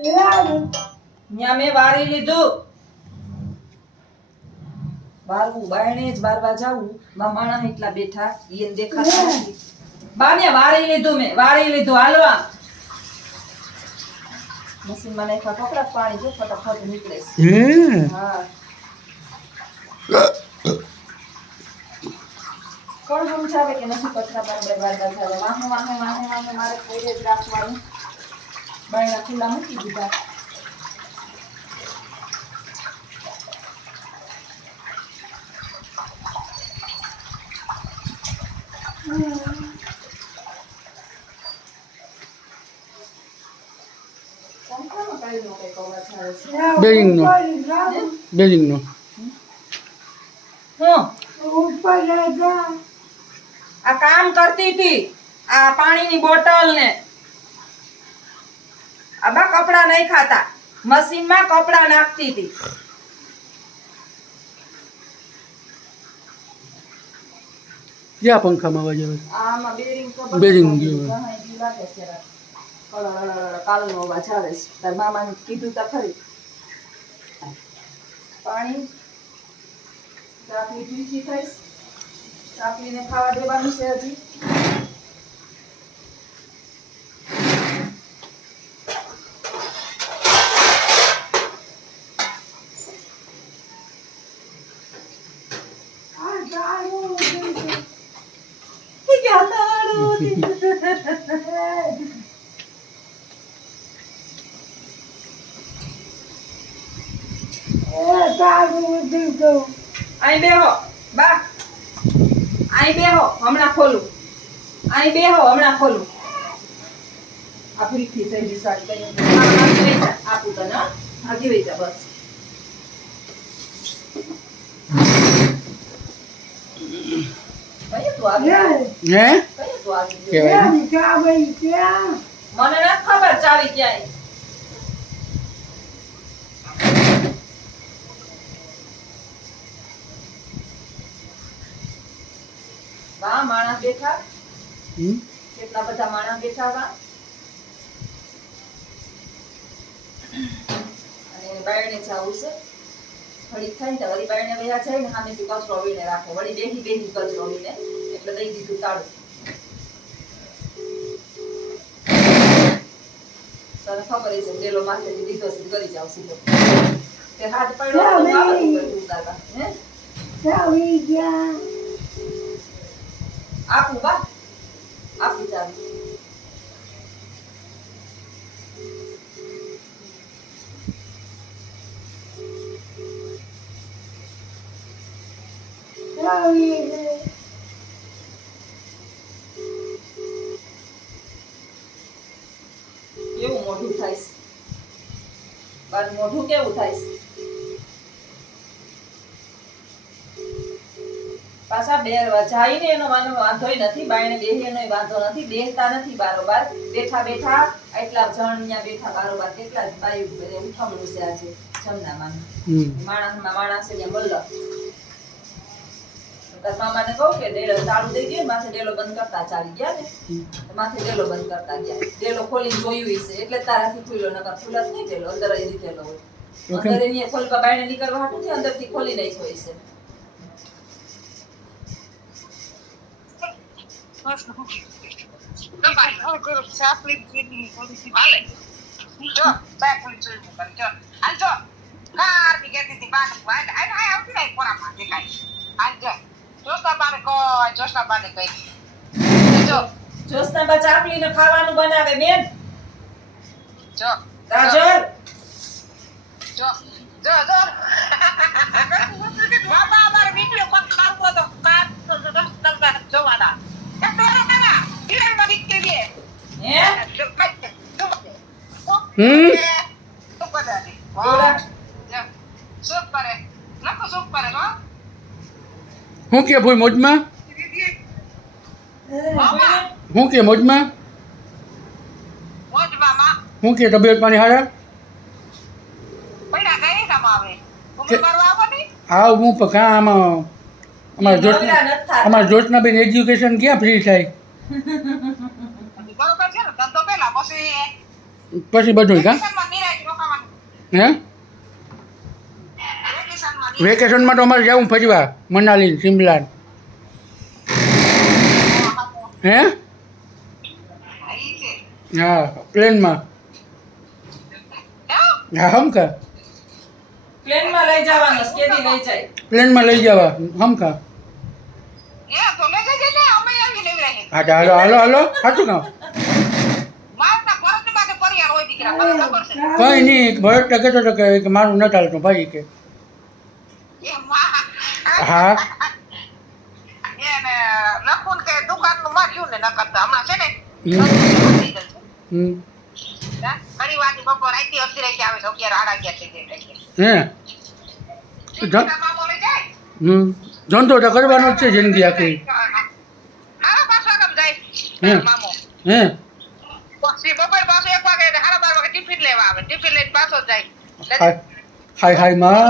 ન્યા મેં વારી લીધું. બારવું બાયણે જ બારવા જાવું. માણા એટલા બેઠા ઈયન દેખાતા નથી. બાને વારી લીધું મેં વારી લીધું. હાલવા મશીન માં નાખા કપડા પાણી જો ફટાફટ નીકળે છે. હા કોણ સમજાવે કે નથી કચરા બરાબર બારવા જાવે. વાહે મારે કોઈ જ રાખવાનું. બાયણા ખુલ્લા મૂકી દીધા. બેરિંગ નો આ કામ કરતી હતી. આ પાણીની બોટલ ને આબા કપડા નહીં ખાતા. મશીન માં કપડા નાખતી હતી. ક્યાં પંખામાં અવાજ આવે? આમાં બેરિંગ ગયું. કાલનો અવાજ આવે છે. તાર મામાને કીધું તા ખરી. પાણી ચાપલી પીછી થઈશ. ચાપલીને ખાવા દેવાનું છે હજી. અહીં બેહો બા. અહીં બેહો હમણાં ખોલું. અહીં બેહો હમણાં ખોલું. આ ફરીથી થઈ સાડી કઈ આપું તને. આગી વઈ જા બસ. કઈ તું આવી હે કઈ તું આવી કેવાય મને નથી ખબર ચાવી ક્યાંય. વાહ માણસ બેઠા. કેટલા બધા માણસ બેઠા હતા. અને બાયણે જાવું છે. ઘડી થાય ને વળી બાયણે વયા જાય ને સામેથી કચરો વીણે રાખો. વળી બેહી કચરો વીણે એટલે દઈ દીધું તાળું. તને ખબર છે ડેલો માથેથી દીધો છે કરી જાવ સીધો. તે હાથ પડ્યો તો બાબત ઉતારવા. હે ચાવી ગયા. આપું બા આપું ચાવી. કેવું મોઢું થાય છે. બાર મોઢું કેવું થાય છે. પાછા બેરવા જાય ને એનો વાંધોય નથી. બાયણે બેહી એનો વાંધો નથી. બેહતા નથી બારોબાર. બેઠા બેઠા એટલા જણ અહીંયા બેઠા બારોબાર. કેટલા જ બાયું ઉઠમણું છે આજે જમનામાં. માણસ અહીંયા મલ્લ. તાર મામાને કહું કે ડેલો તાળું દઈ દે. માથે ડેલો બંધ કરતા ચાલી ગયા ને. માથે ડેલો બંધ કરતા ગયા. ડેલો ખોલીને જોયું છે એટલે તારાથી ખુલ્લો નકર ખુલ્લા જ નહીં ડેલો. અંદર જ દીધેલો હોય. અંદર એની ખોલવા બાયણે નીકળવા હાટું છે. અંદરથી ખોલી નાખ્યો હોય છે. જોશના ચાપલીને ખાવાનું બનાવે બેન. રાજલ બાબા અમારે વિડિયો કોલ કરવો તો કાટ જોવાના. હું કે ભાઈ મોજમાં હું કે મોજમાં હું કે તબિયત પાણી હારા આવ હું કાં આમાં અમારા જોશના બેન એજ્યુકેશન ક્યાં ફ્રી થાય પછી બધું કાં હે વેકેશનમાં વેકેશનમાં તો અમારે જવું ફરવા મનાલી શિમલા હે હા પ્લેનમાં હા હમકા પ્લેનમાં લઈ જવાનો સ્કેડી લઈ જાય પ્લેનમાં લઈ જવા હમકા તો લઈ જજે ને અમે આવી લઈ રહી હા તો હાલો હાલો હાલો સાચું કામ મારા ભરત માટે પરિયાર હોય દીકરા મને ખબર છે કંઈ નહીં ભરત તો કહેતો હતો કે મારું ન ચાલતું ભાઈ કે એ માં હા એને લખું કે દુકાનનું માર્યું ને ન કરતા હમણાં છે ને હમ ઘણી વાર બપોર આઈતી અસી રહી આવે છે 11 11 થઈ હે જાય મામો લઈ જાય ધંધો તો કરવાનો જ છે જિંદગી આખી હારા પાછો કેમ હે. જાય મામો હે પછી બપોર પાછો 1 વાગે એટલે હારા 12 વાગે ટિફિન લેવા આવે ટિફિન લઈને પાછો જાય હાય હાય હાય માં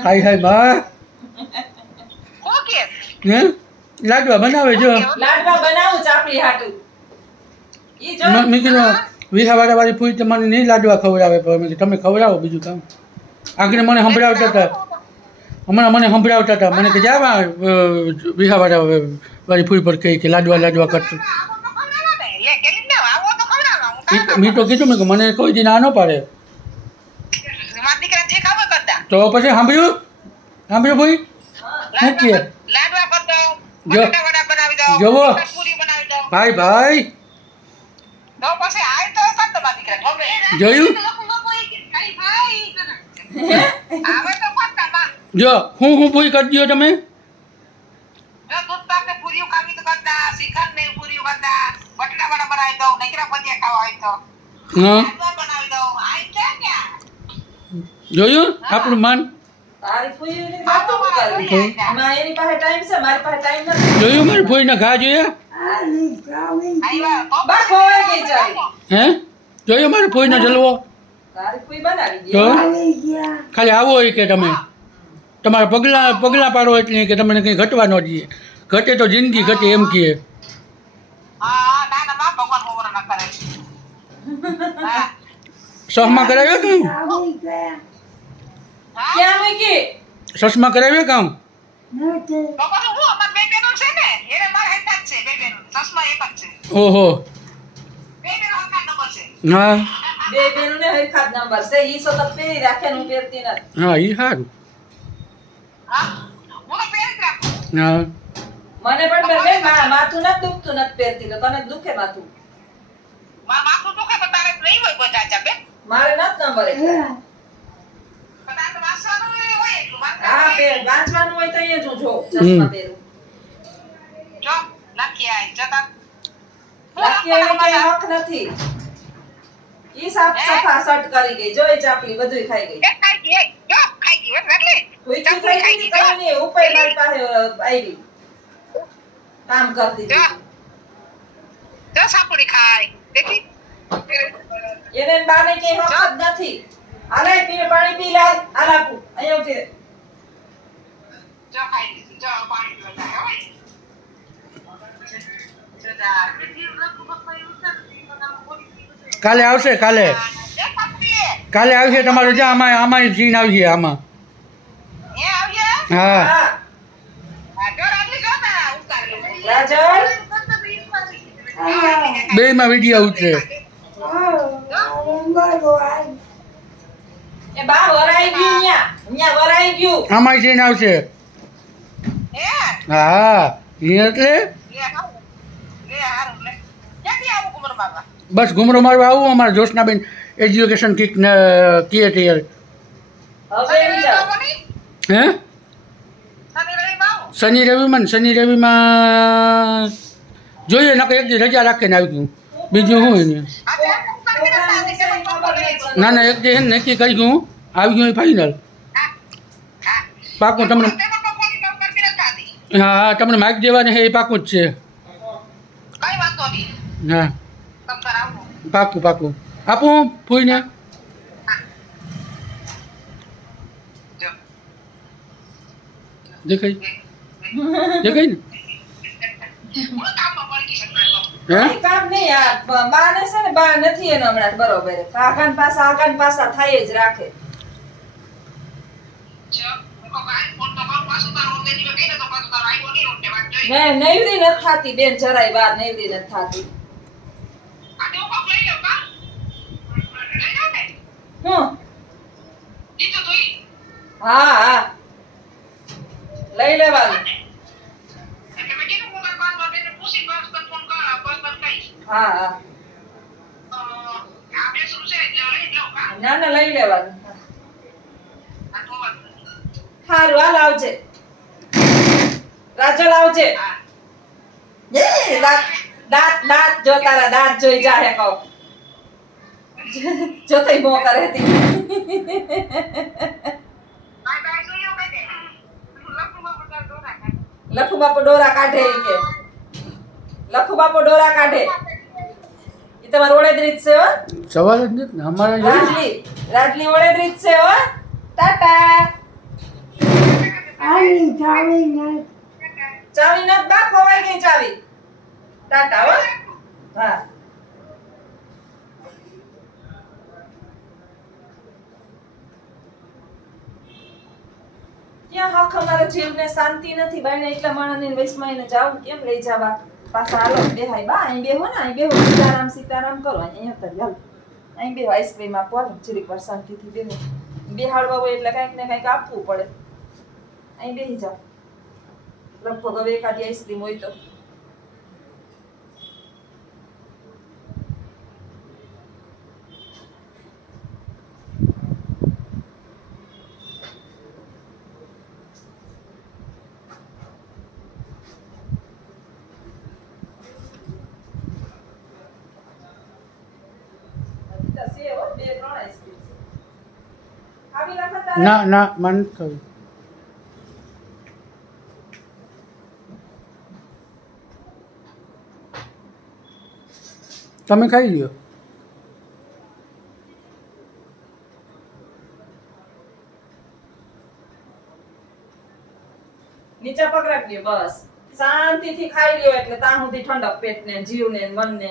હાય હાય માં ઓકે હે લાડવા બનાવે જો લાડવા બનાવું ચાપલી હાટું ઈ જો મેં કીધું વિહાવાળા વાળી પૂરી તમને નહીં લાડવા ખવડાવે પણ મેં કીધું તમે ખવડાવો બીજું કામ આગળ મને સંભળાવતા હતા હમણાં મને સંભળાવતા હતા મને કે જાવા વિહાવાળા વાળી પૂરી પર કહી કે લાડવા લાડવા કરતું આવો તો ખવડાવો ને લે કેલી ને આવો તો ખવડાવો મેં તો કીધું મેં કે મને કોઈ દી ના ન પાડે મારા દીકરા જે ખાવે કરતા તો પછી સાંભળ્યું ભાઈ શું કહે લાડવા કર દો જો. બટાટા વડા બનાવી દો જોવો. પૂરી બનાવી દો ભાઈ તો પછી આય તો કર દો મારા દીકરા ગમે જોયું આવે તો કરતા માં જો હું પૂરી કરી દો તમે જો દૂધ પાક ને પૂરીઓ ખાવી તો કરતા શ્રીખંડ ને પૂરીઓ કરતા બટાટા વડા બનાવી દો નકરા ભજીયા ખાવા હોય તો હા લાડવા બનાવી દો આય ક્યાં જોયું આપણું માન તારી ફૂઈની વાતો કરવી એમાં એની પાસે ટાઈમ છે મારી પાસે ટાઈમ નથી જોયું મારી ફોઈના ઘા જોયા આવ્યા તો બા ખોવાઈ ગઈ ચાલી હે જોયું મારી ફોઈનો જલવો તારી ફૂઈ બનાવી તો ગઈ ખાલી આવો હોય કે તમે તમારા પગલાં પાડો એટલે કે તમને કંઈ ઘટવા ન દઈએ ઘટે તો જિંદગી ઘટે એમ કહે હા ના ના માં ભગવાન મોવર ના કરે હા સહમાં કરાવ્યો કામ ક્યાં મૂકી સસમાં કરાવ્યો કામ તો પછી હું અમાર બે બેનો છે ને એને માર હેઠા જ છે બે બેનો ચશ્મા એક જ છે ઓહો બે બેનો હરખા નંબર છે હા બે બેનોને હરખા જ નંબર છે ઈ સો તો પહેરી રાખે ને હું પહેરતી નથી હા એ સારું હા હું તો પહેરી જ રાખું હા મને પણ બેન માથું નથી દુખતું નથી પહેરતી તો તને દુખે માથું માથું દુખે તો તારે નહીં હોય કોઈ ચાચા બે મારે નથી નંબર એટલે પણ તારે તો વાંચવાનું હોય એટલું હા વાંચવાનું હોય તો અહીંયા જો ચશ્મા પહેરું જો લખી આય જતા લાકી એને કઈ હક નથી ઈ સાફ સફા સટ કરી ગઈ જો એ ચાપલી બધુંય ખાઈ ગઈ એ ખાઈ ગઈ જો ખાઈ ગઈ એટલે કોઈ તો થઈ ગઈ તો એને ઉપર મારી પાસે આવી કામ કરતી જો હતી જો સાપુડી ખાય દેખી એને બાને કઈ હક જ નથી આલે પીને પાણી પી લાલ આલાપુ અહીંયા ઉઠી જો ખાઈ લીધું જો પાણી પીવા જાય હોય જો જા વિડિયો લખું બખાઈ ઉતર કાલે આવશે કાલે કાલે આવશે તમારું જ્યાં આમાં સીન આવશે આમાં એ આવ્યા હા હા જો રાજી જો ના ઉતારી રાજલ બેયમાં વિડીયો ઉતરે એ બા વરાઈ ગયું ન્યા વરાઈ ગયું આમાં સીન આવશે હે હા એ એટલે લે હારું લે ક્યાંથી આવું કુમર બાબા બસ ઘુમરો મારવા આવું અમારા જોશનાબેન એજ્યુકેશન કીક કીએ તૈયાર હવે એમ જાઓ હે શનિ રવિ શનિ રવિમાં જોઈએ નકર એક દી રજા રાખીને આવી ગયું બીજું શું એને ના ના એક દી એને નક્કી કરી ગયું આવી ગયું ફાઇનલ પાકું તમને હા તમને માઇક દેવાની છે એ પાકું જ છે કઈ વાંધો નહીં હા તમ તાર આવું પાકું આપું ફૂઈને જો દેખાય ને હું કામમાં પડી ગઈ છે હે કઈ કામ નહીં આ બાને છે ને બા નથી એનો હમણાં બરોબર આગાન પાસા થાય જ રાખે નૈવરી નથી થાતી બેન જરાય વાર નૈવરી નથી થાતી હું હા લઈ લેવાનું હા ના લઈ લેવાનું સારું હાલ આવજે રાજલ આવજે દાંત જો તારા દાંત જોઈ જાહે કહો જો તઈ મો કરે હતી લખુ બાપુ ડોરા કાઢે ઈ કે લખુ બાપુ ડોરા કાઢે ઈ તમાર ઓળેદરી જ છે હો સવાલ જ નથી ને અમારે રાજલી ઓળેદરી જ છે હો ટાટા ચાવી નત બા ખોવાઈ ગઈ ચાવી ટાટા હો હા ત્યાં હક અમારા જીવને શાંતિ નથી બાઈને એટલા માણસને વૈષ્ણવ ને જાવું કેમ લઈ જવા પાછા હાલો બેહાય બા અહીં બેહો ને અહીં બેહો સીતારામ કરો અહીંયા કરી હાલ અહીં બેહો આઈસ્ક્રીમ આપો ને જરીક વાર શાંતિથી બેહો બેહાડવા હોય એટલે કંઈક ને કંઈક આપવું પડે અહીં બેહી જાઓ લગભગ હવે એકાદી આઈસ્ક્રીમ હોય તો ના મન કહ્યું તમે ખાઈ લ્યો નીચે પગ રાખજો બસ શાંતિથી ખાઈ લ્યો એટલે ત્યાં સુધી ઠંડક પેટને જીવને મનને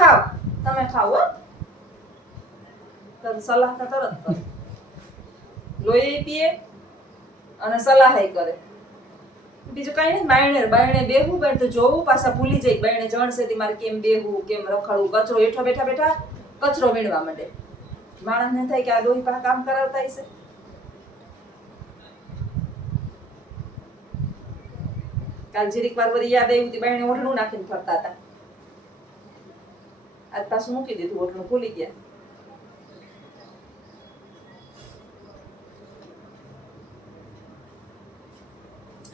ખાઓ તમે ખાઓ હો તને સલાહ તો તરત કરે લોહી પીએ અને સલાહ કરે બીજું કઈ નહીં બાયણે બેહવું બેઠ તો જોવું પાછા ભૂલી જાય બાયણે જણસેથી મારે કેમ બેહવું કેમ રખડવું કચરો હેઠો બેઠા કચરો વીણવા માંડે માણસને થાય કે આ ડોહી પાસે કામ કરાવતા હશે કાલ જીરીક વાર વળી યાદ આવ્યું હતી બાયણે ઓઢણું નાખીને ફરતા હતા આજ પાછું મૂકી દીધું ઓઢણું ભૂલી ગયા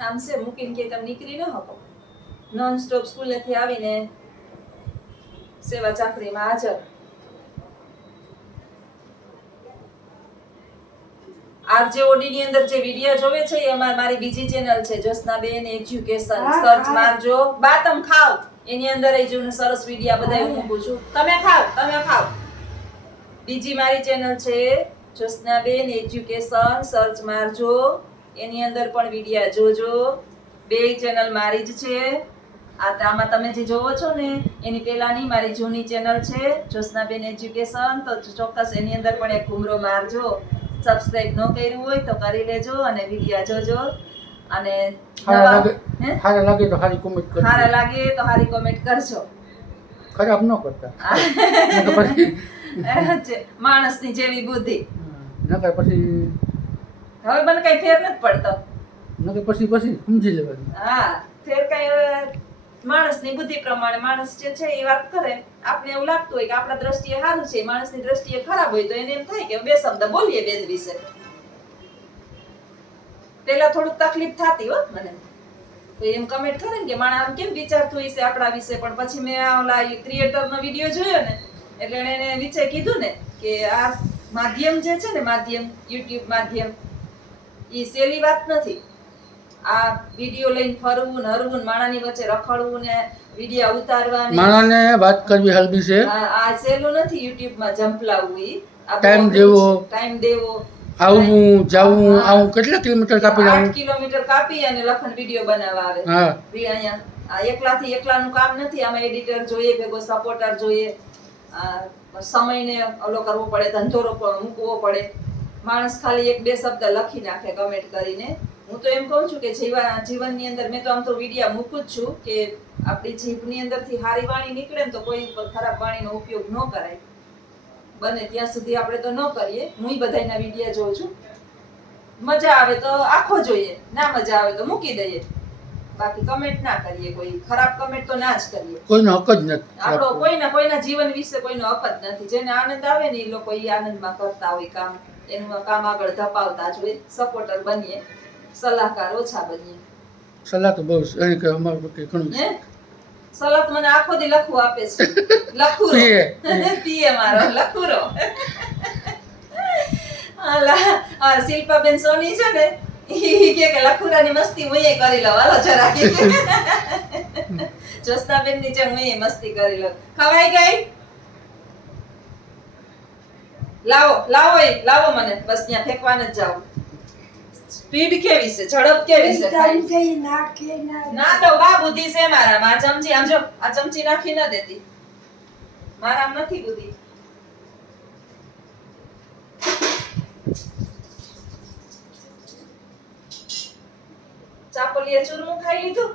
આમ છે મૂકીને કે તમે નીકળી ન શકો નોન સ્ટોપ સ્કૂલેથી આવીને સેવા ચાકરીમાં હાજર આરજેઓડી ની અંદર જે વિડિયો જોવે છે એ મારી બીજી ચેનલ છે જ્યોત્સનાબેન એજ્યુકેશન સર્ચ મારજો બા તમ ખાવ એની અંદર એ જોને સરસ વિડિયો બધા હું મૂકું છું તમે ખાવ બીજી મારી ચેનલ છે જ્યોત્સનાબેન એજ્યુકેશન સર્ચ મારજો એની અંદર પણ વિડિયો જોજો બે ચેનલ મારી જ છે આમાં તમે જે જોવો છો ને એની પહેલાની મારી જૂની ચેનલ છે જ્યોત્સનાબેન એજ્યુકેશન તો ચોક્કસ એની અંદર પણ એક ઘૂમરો મારજો સબસ્ક્રાઇબ ન કર્યું હોય તો કરી લેજો અને વિડિયો જોજો અને સારા લાગે તો સારી કોમેન્ટ કરજો સારા લાગે તો સારી કોમેન્ટ કરજો ખરાબ ન કરતા માણસની જેવી બુદ્ધિ નકર પછી હવે મને કઈ ફેર નથી પડતો નકર પછી સમજી લેવાનું હા ફેર કઈ માણસની બુદ્ધિ પ્રમાણે માણસ જે છે એ વાત કરે આપણે એવું લાગતું હોય કે આપણા દ્રષ્ટિએ સારું છે માણસની દ્રષ્ટિએ ખરાબ હોય તો એને એમ થાય કે બે શબ્દ બોલીએ બેન વિશે પેલા થોડુંક તકલીફ થતી હો મને તો એમ કમેન્ટ કરે ને કે માણસ આમ કેમ વિચારતું હશે આપણા વિશે પણ પછી મેં ઓલા ક્રિએટરનો વિડીયો જોયો ને એટલે એને વિશે કીધું ને કે આ માધ્યમ જે છે ને માધ્યમ યુટ્યુબ માધ્યમ એ સહેલી વાત નથી આ વિડીયો લઈને ફરવું ને હરવું ને માણાની વચ્ચે રખડવું ને વિડિયા ઉતારવાની માણસને વાત કરવી હલબી છે. આ સહેલું નથી YouTube માં જંપલાવવું ઈ આ Time બહુ દેવો. ટાઈમ દેવો આવવું જાવું હા. આવું કેટલા કિલોમીટર કાપી 8 આવું. કિલોમીટર કાપી અને લખન વિડિયો બનાવવા આવે હા અહીંયા આ એકલાનું કામ નથી આમાં એડિટર જોઈએ ભેગો સપોર્ટર જોઈએ સમયને ઓલો કરવો પડે ધંધોરો મૂકવો પડે માણસ ખાલી એક બે શબ્દ લખી નાખે કમેન્ટ કરીને હું તો એમ કહું છું કે જીવનની અંદર મેં તો આમ તો વિડિયા મૂકું જ છું કે આપણી જીભની અંદરથી સારી વાણી નીકળે ને તો કોઈ ઉપર ખરાબ વાણીનો ઉપયોગ ન કરાય બને ત્યાં સુધી આપણે તો ન કરીએ હું બધાયના વિડિયા જોઉં છું મજા આવે તો આખો જોઈએ ના મજા આવે તો મૂકી દઈએ બાકી કમેન્ટ ના કરીએ કોઈ ખરાબ કમેન્ટ તો ના જ કરીએ કોઈનો હક જ નથી. આપણો કોઈના જીવન વિશે કોઈનો હક જ નથી જેને આનંદ આવે ને એ લોકો એ આનંદમાં કરતા હોય કામ એનું કામ આગળ ધપાવતા જ હોય સપોર્ટર બનીએ સલાહકાર ઓછા બનીએ સલાહ તો બહુ એની કે અમારું પ્રત્યે ઘણું છે. હે સલાહ તો મને આખો દી લખવું આપે છે લખુરો પીએ. પીએ મારો લખુરો આ શિલ્પાબેન સોની છે ને ઈ કે લખુરાની મસ્તી હું કરી લઉં હાલો જરા કે જોસ્તાબેન ની જેમ હું મસ્તી કરી લઉં ખવાઈ ગઈ લાવો મને બસ ત્યાં ફેંકવા ન જાવ સ્પીડ કેવી છે ઝડપ કેવી છે ના તો બા બુદ્ધિ છે મારામાં આ ચમચી આમ જો આ ચમચી નાખી ન દેતી મારામાં નથી બુદ્ધિ ચાપલીએ ચૂરમું ખાઈ લીધું